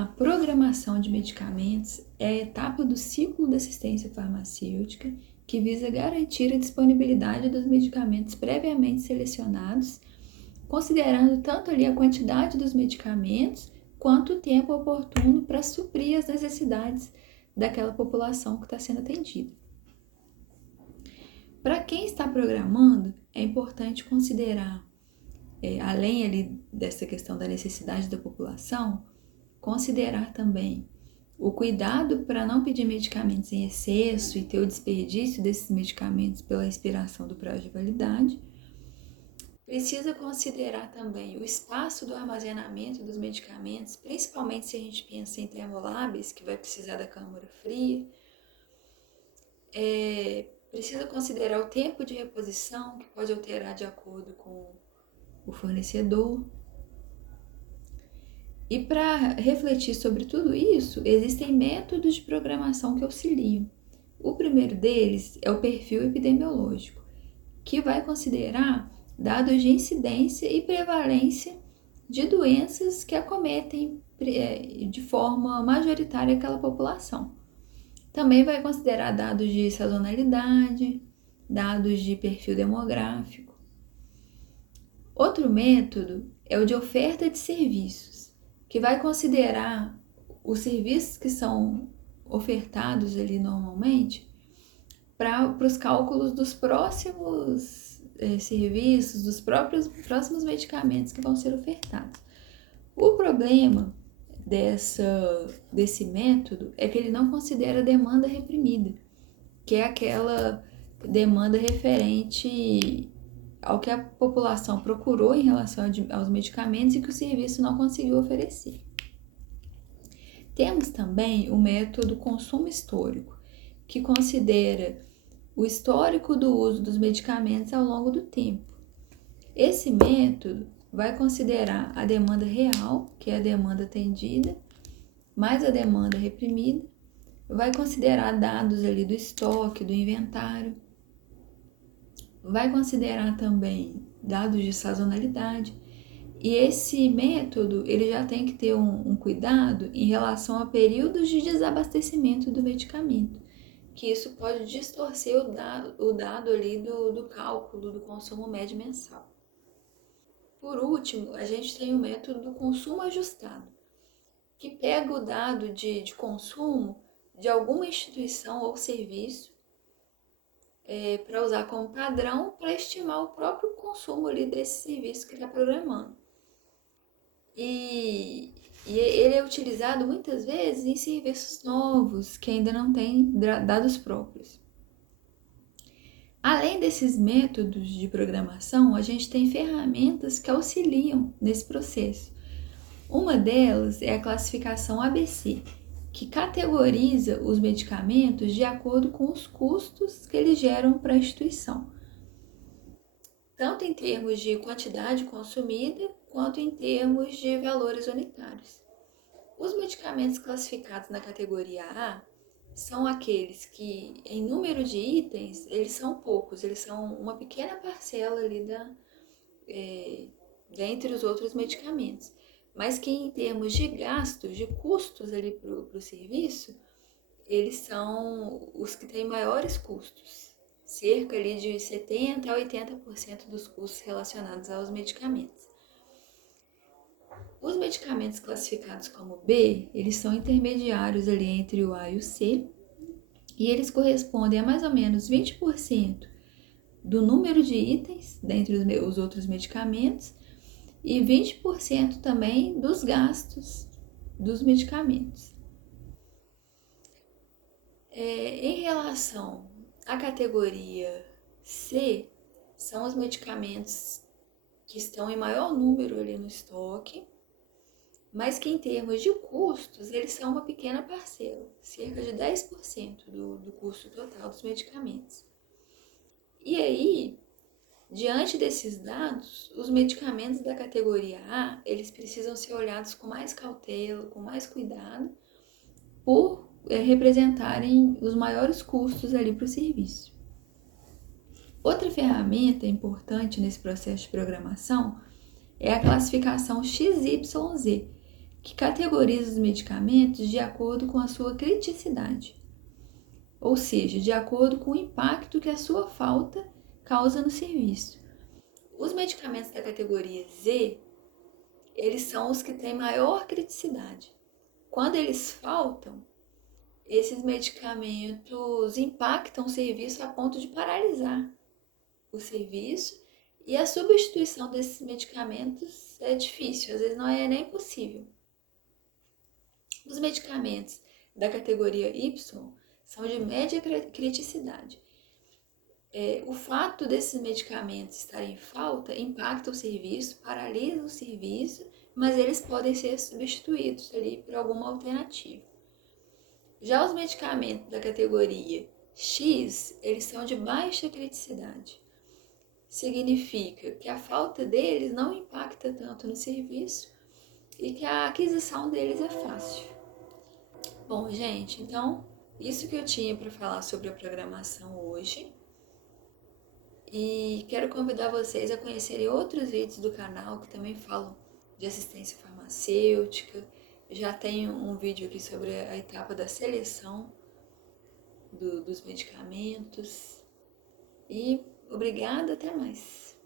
A programação de medicamentos é a etapa do ciclo da assistência farmacêutica que visa garantir a disponibilidade dos medicamentos previamente selecionados, considerando tanto ali a quantidade dos medicamentos quanto o tempo oportuno para suprir as necessidades daquela população que está sendo atendida. Para quem está programando, é importante considerar, além ali dessa questão da necessidade da população, considerar também o cuidado para não pedir medicamentos em excesso e ter o desperdício desses medicamentos pela expiração do prazo de validade. Precisa considerar também o espaço do armazenamento dos medicamentos, principalmente se a gente pensa em termolabs, que vai precisar da câmara fria. Precisa considerar o tempo de reposição, que pode alterar de acordo com o fornecedor. E para refletir sobre tudo isso, existem métodos de programação que auxiliam. O primeiro deles é o perfil epidemiológico, que vai considerar dados de incidência e prevalência de doenças que acometem de forma majoritária aquela população. Também vai considerar dados de sazonalidade, dados de perfil demográfico. Outro método é o de oferta de serviços, que vai considerar os serviços que são ofertados ali normalmente para os cálculos dos próximos serviços, dos próximos medicamentos que vão ser ofertados. O problema desse método é que ele não considera a demanda reprimida, que é aquela demanda referente ao que a população procurou em relação aos medicamentos e que o serviço não conseguiu oferecer. Temos também o método consumo histórico, que considera o histórico do uso dos medicamentos ao longo do tempo. Esse método vai considerar a demanda real, que é a demanda atendida, mais a demanda reprimida, vai considerar dados ali do estoque, do inventário, vai considerar também dados de sazonalidade. E esse método ele já tem que ter um cuidado em relação a períodos de desabastecimento do medicamento, que isso pode distorcer o dado ali do cálculo do consumo médio mensal. Por último, a gente tem o método do consumo ajustado, que pega o dado de consumo de alguma instituição ou serviço para usar como padrão para estimar o próprio consumo ali desse serviço que está programando. E ele é utilizado muitas vezes em serviços novos que ainda não têm dados próprios. Além desses métodos de programação, a gente tem ferramentas que auxiliam nesse processo. Uma delas é a classificação ABC, que categoriza os medicamentos de acordo com os custos que eles geram para a instituição, tanto em termos de quantidade consumida, quanto em termos de valores unitários. Os medicamentos classificados na categoria A são aqueles que, em número de itens, eles são poucos, eles são uma pequena parcela ali dentre os outros medicamentos, mas que em termos de gastos, de custos ali para o serviço, eles são os que têm maiores custos, cerca ali de 70% a 80% dos custos relacionados aos medicamentos. Os medicamentos classificados como B, eles são intermediários ali entre o A e o C, e eles correspondem a mais ou menos 20% do número de itens dentre os outros medicamentos e 20% também dos gastos dos medicamentos. Em relação à categoria C, são os medicamentos que estão em maior número ali no estoque, mas que em termos de custos, eles são uma pequena parcela, cerca de 10% do custo total dos medicamentos. E aí, diante desses dados, os medicamentos da categoria A, eles precisam ser olhados com mais cautela, com mais cuidado, por representarem os maiores custos ali para o serviço. Outra ferramenta importante nesse processo de programação é a classificação XYZ, que categoriza os medicamentos de acordo com a sua criticidade, ou seja, de acordo com o impacto que a sua falta causa no serviço. Os medicamentos da categoria Z, eles são os que têm maior criticidade. Quando eles faltam, esses medicamentos impactam o serviço a ponto de paralisar o serviço, e a substituição desses medicamentos é difícil, às vezes não é nem possível. Os medicamentos da categoria Y são de média criticidade. O fato desses medicamentos estarem em falta impacta o serviço, paralisa o serviço, mas eles podem ser substituídos ali por alguma alternativa. Já os medicamentos da categoria X, eles são de baixa criticidade. Significa que a falta deles não impacta tanto no serviço e que a aquisição deles é fácil. Bom, gente, então isso que eu tinha para falar sobre a programação hoje. E quero convidar vocês a conhecerem outros vídeos do canal que também falam de assistência farmacêutica. Já tenho um vídeo aqui sobre a etapa da seleção dos medicamentos. E obrigada, até mais!